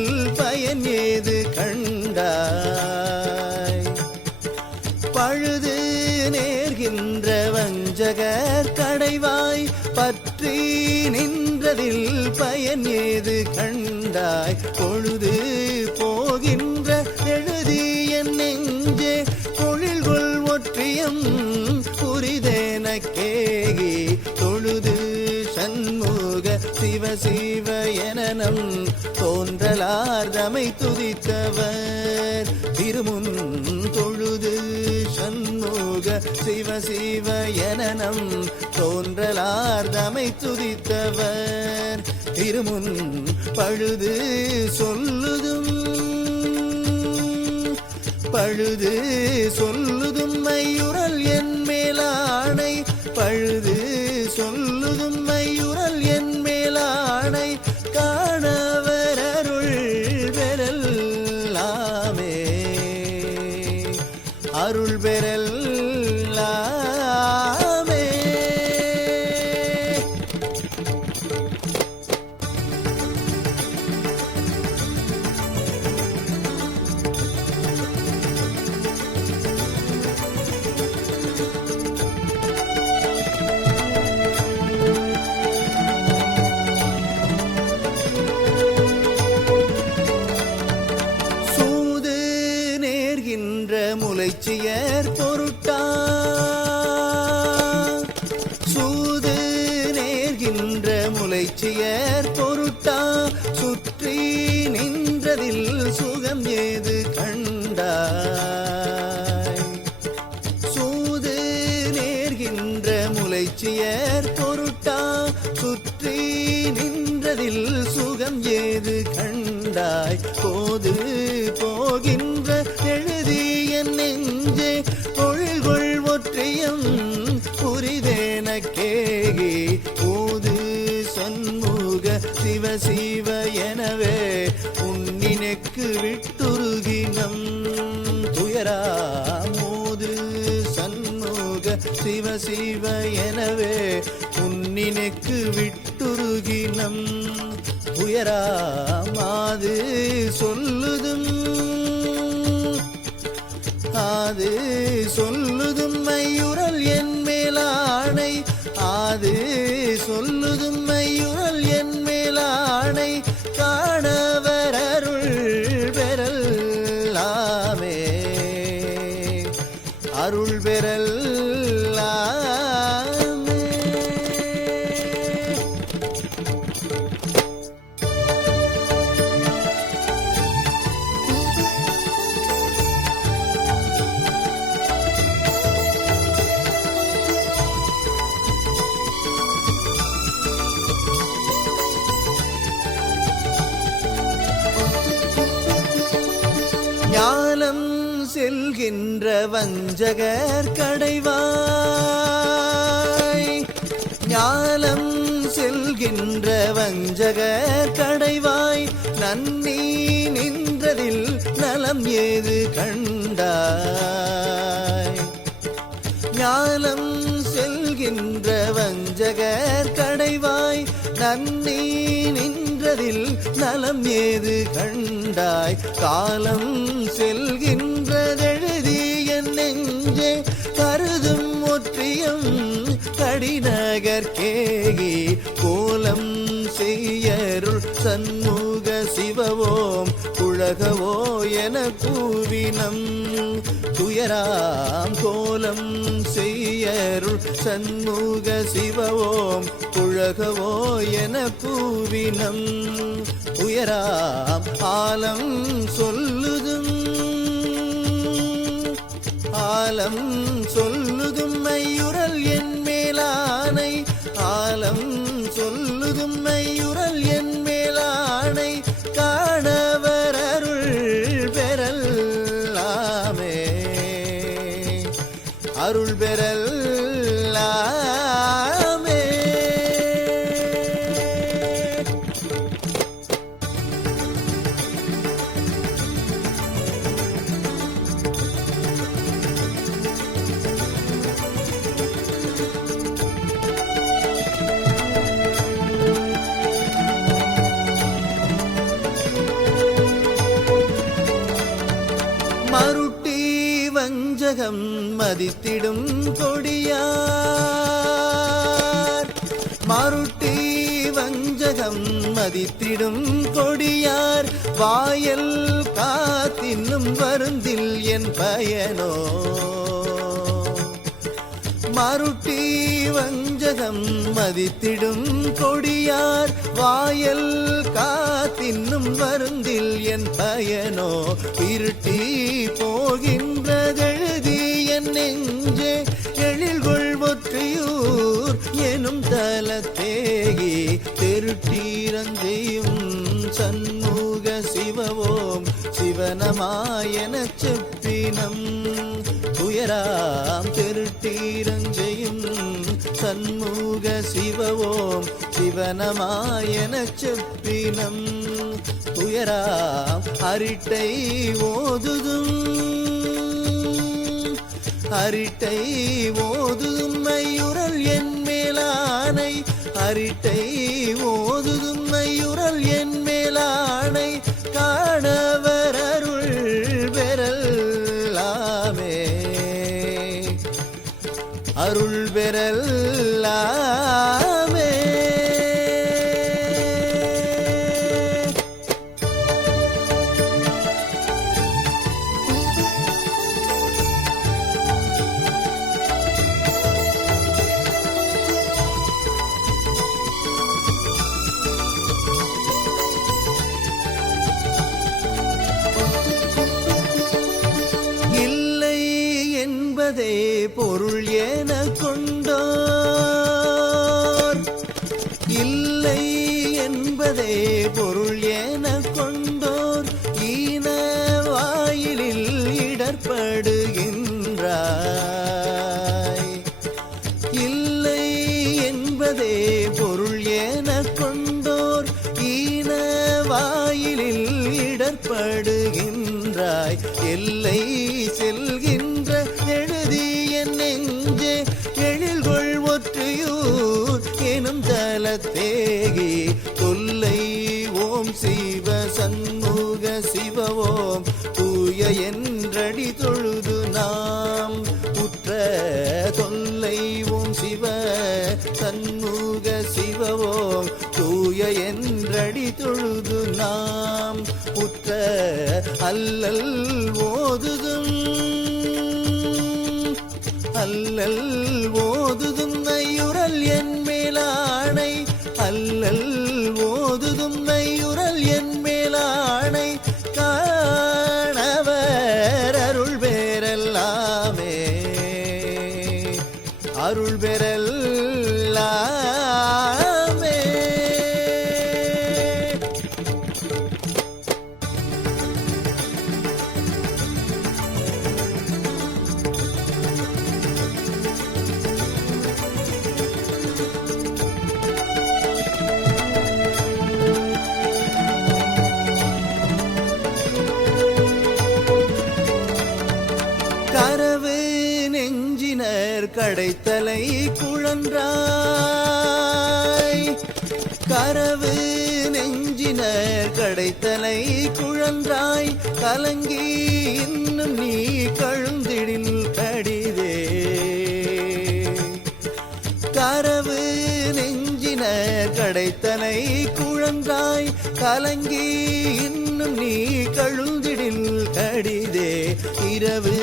அதில் பயன் ஏது கண்டாய். பழுது நேர்கின்ற வஞ்சக கடைவாய் பற்றி நின்றதில் பயன் ஏது கண்டாய். பொழுது போகின்ற எழுதி என் நெஞ்சே பொழில்கொள் ஒற்றியம் புரிதேனக்கேகி தொழுது சண்முக சிவ சிவ என நம் தோன்றலார்தமை துதித்தவர். திருமுன் தொழுது சண்முக சிவ சிவ எனனம் தோன்றலார்தமை துதித்தவர். திருமுன் பழுது சொல்லுதும் பழுது சொல்லுதும் மையுரல் என் மேலானை பழுது சொல்லுதும் மையுரல் என் மேலானை காண முளைச்சியர் சிவ எனவே உன்னினைக்கு விட்டுருகினம். துயரா மோது சண்முக சிவ சிவ எனவே உன்னினைக்கு விட்டுருகினம். துயரா மாது சொல்லுதும் அது சொல்லுதும் மையுரல் என் மேலானை அது சொல்லு அருள் விரல் வஞ்சகர் கடைவாய். ஞானம் செல்கின்ற வஞ்சகர் கடைவாய். நன்னி நின்றதில் நலம் ஏது கண்டாய். ஞானம் செல்கின்ற வஞ்சகர் கடைவாய். நன்னி நின்றதில் நலம் ஏது கண்டாய். காலம் செல்கின்றதெழு ஒற்றியம் கடிநகர் கேகி கோலம் செய்யருள் சண்முக சிவவோம் உலகவோ என கூவினம். துயராம் கோலம் செய்யருள் சண்முக சிவவோம் உலகவோ என கூவினம். உயராம் ஆலம் சொல்லுதும் ஆலம் சொல்லுதும் ஐயோ மேலானை ஆலம் சொல்லுதும் மையுறல் என் மருட்டி வஞ்சகம் மதித்திடும் கொடியார். மருட்டி வஞ்சகம் மதித்திடும் கொடியார். வாயல் காத்தின்னும் வருந்தில் என் பயனோ. மருட்டி வஞ்சகம் மதித்திடும் கொடியார். வாயல் காத்தின்னும் வருந்தில் என் பயனோ. இருட்டி போகின்றதெழுதி என் நெஞ்சே. எழில்கொள் ஒற்றையூர் எனும் தலத்தேகி. தெருட்டீரஞ்செய்யும் சண்முக சிவவோம். சிவனமாயன செப்பினம். துயராம் சண்முக சிவவோம் சிவனமாயனச் செப்பினம். துயராம் அரிட்டை ஓதுதும் அரிட்டை ஓதுதும் மையுரல் என் மேலானை. அரிட்டை ஓதுதும் மையுரல் என் மேலானை. காணவர் பொருள் என கொண்டோர். இல்லை என்பதே பொருள் என கொண்டோர். ஈன வாயிலில் இடர்படுகின்றாய். இல்லை என்பதே பொருள் என கொண்டோர். ஈன வாயிலில் இடர்படுகின்றாய். எல்லை செல்கின்ற உற்ற அல்லல் ஓதுதும். அல்லல் ஓதுதும் நையுரல் என் மேலானை அல்லல் படைத்தலை குழன்றாய். கரவு நெஞ்சினர் கடைத்தலை குழன்றாய். கலங்கி இன்னும் நீ கழுந்திடில் கடிதே கரவு நெஞ்சினர் கடைத்தலை குழன்றாய். கலங்கி இன்னும் நீ கழுந்திடில் கடிதே இரவு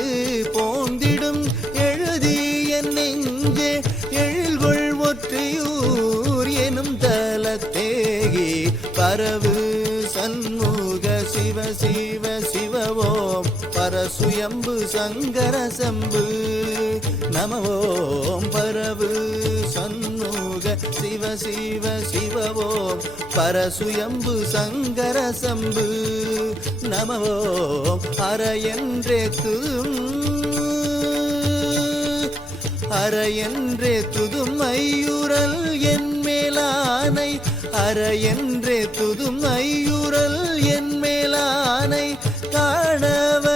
சுயம்பு சங்கர சம்பு. நமவோம் பரவு சண்முக சிவ சிவ சிவவோம் பரசுயம்பு சங்கர சம்பு. நமவோம் அற என்றே அற என்றே துதும் ஐயுரல் என் மேலானை. அற என்றே துதும் ஐயுரல் என் மேலானை. காணவ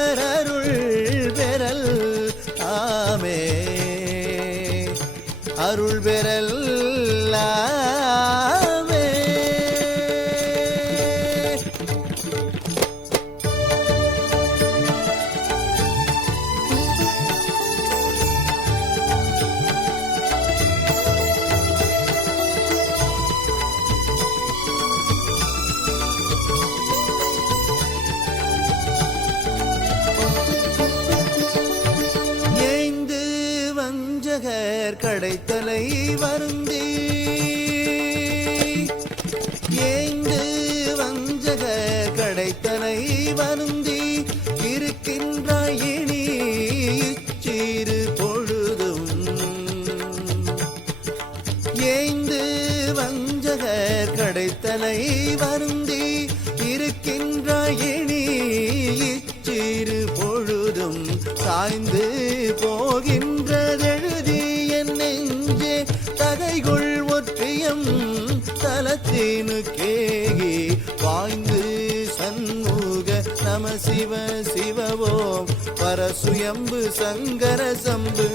சிவ சிவவோம். பரசுயம்பு சங்கர சம்பு.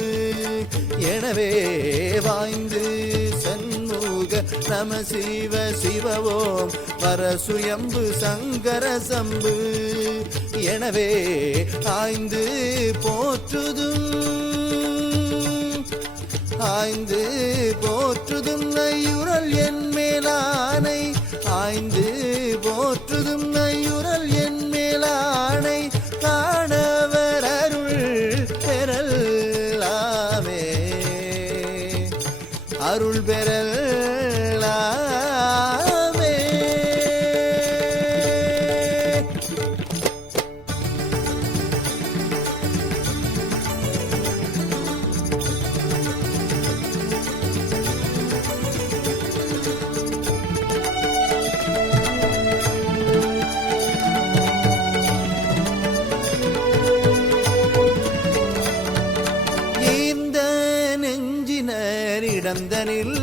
எனவே வாய்ந்து சண்முக நம சிவ சிவவோம். பரசுயம்பு சங்கர சம்பு. எனவே ஆய்ந்து போற்றுதும். ஆய்ந்து போற்றுதும் நையுரல் என் மேலானை. பாய்ந்து போற்றுதும் நையுரல் என் மேலானை காணவர் அருள் பெறலாமே அருள் பெறலாமே நெஞ்சினர்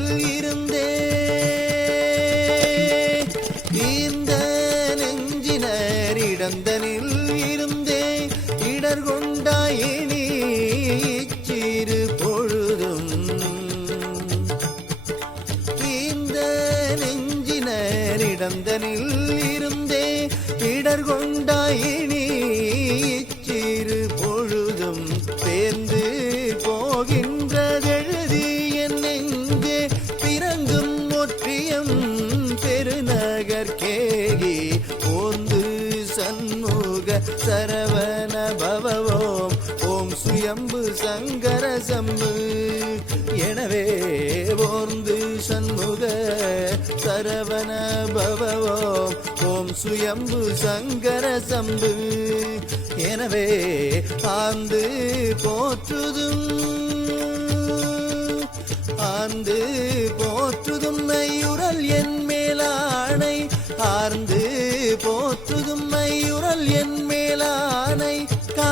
சரவண பவவோம். ஓம் சுயம்பு சங்கர சம்பு எனவே ஓர்ந்து சண்முக சரவண பவவோம். ஓம் சுயம்பு சங்கர சம்பு எனவே ஆந்து போற்றுதும். ஆந்து போற்றுதும் நையுரல் என் மேலானை ஆர்ந்து என் மேலானை கா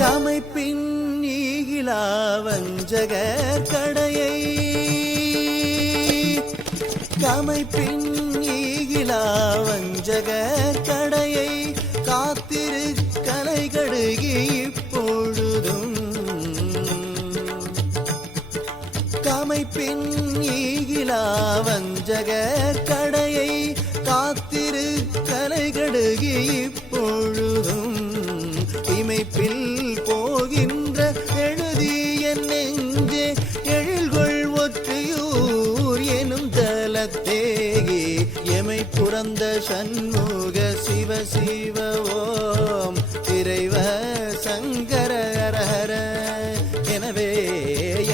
கமைப்பின் ஈகிலா வஞ்சகர் கடையை. கமைப்பின் ஈகிலா வஞ்சகர் கடையை காத்திரு கலை கடுகி இப்பொழுதும். கமைப்பின் ஈகிலா வஞ்சகர் கடையை காத்திரு கலைகடுகி இப்பொழுதும் நெஞ்சே எழில்கொள் ஒற்றியூர் எனும் தலத்தேகி எமை புறந்த சண்முக சிவ சிவ ஓம். இறைவ சங்கர ஹர எனவே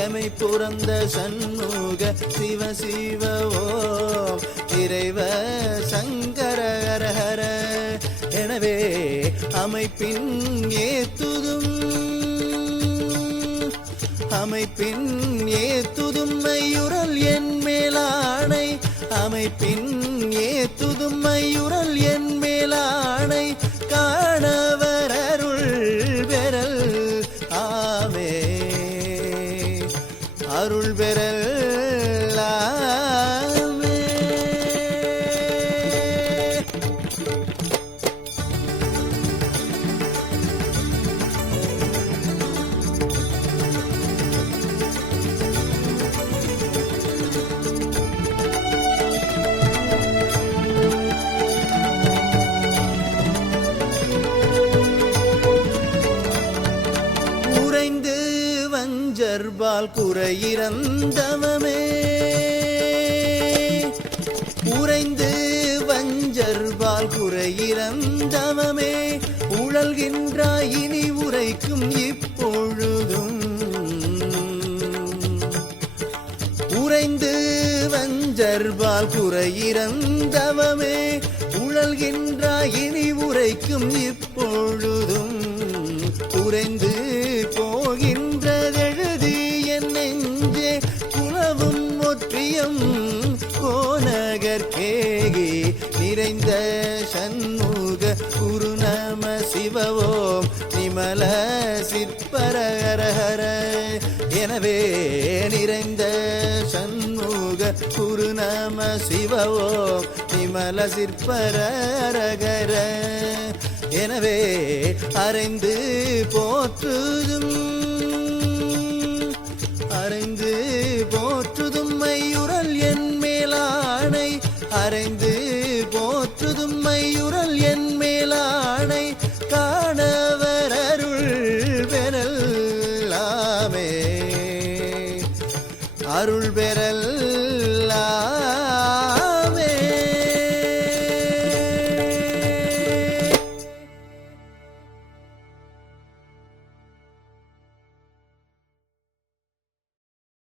எமை புறந்த சண்முக சிவ சிவ ஓம். இறைவ சங்கர ஹர எனவே அமைப்பின் ஏத்துதும். அமைப்பின் ஏத்துதும் மையுரல் என் மேலானை அமைப்பின் வஞ்சர்பால் குறையிறந்தவமே உறைந்து வஞ்சர்பால் குறையிறந்தவமே உழல்கின்றாய் இனி உரைக்கும் இப்பொழுதும். உறைந்து வஞ்சர்பால் குறையிறந்தவமே உழல்கின்றாய் இனி உரைக்கும் இப்பொழுதும். சிவவோம் சிற்பரகரஹர எனவே நிறைந்த சண்முக குரு நம சிவவோம் நிமல சிற்பரகர எனவே அறைந்து போற்றுதும்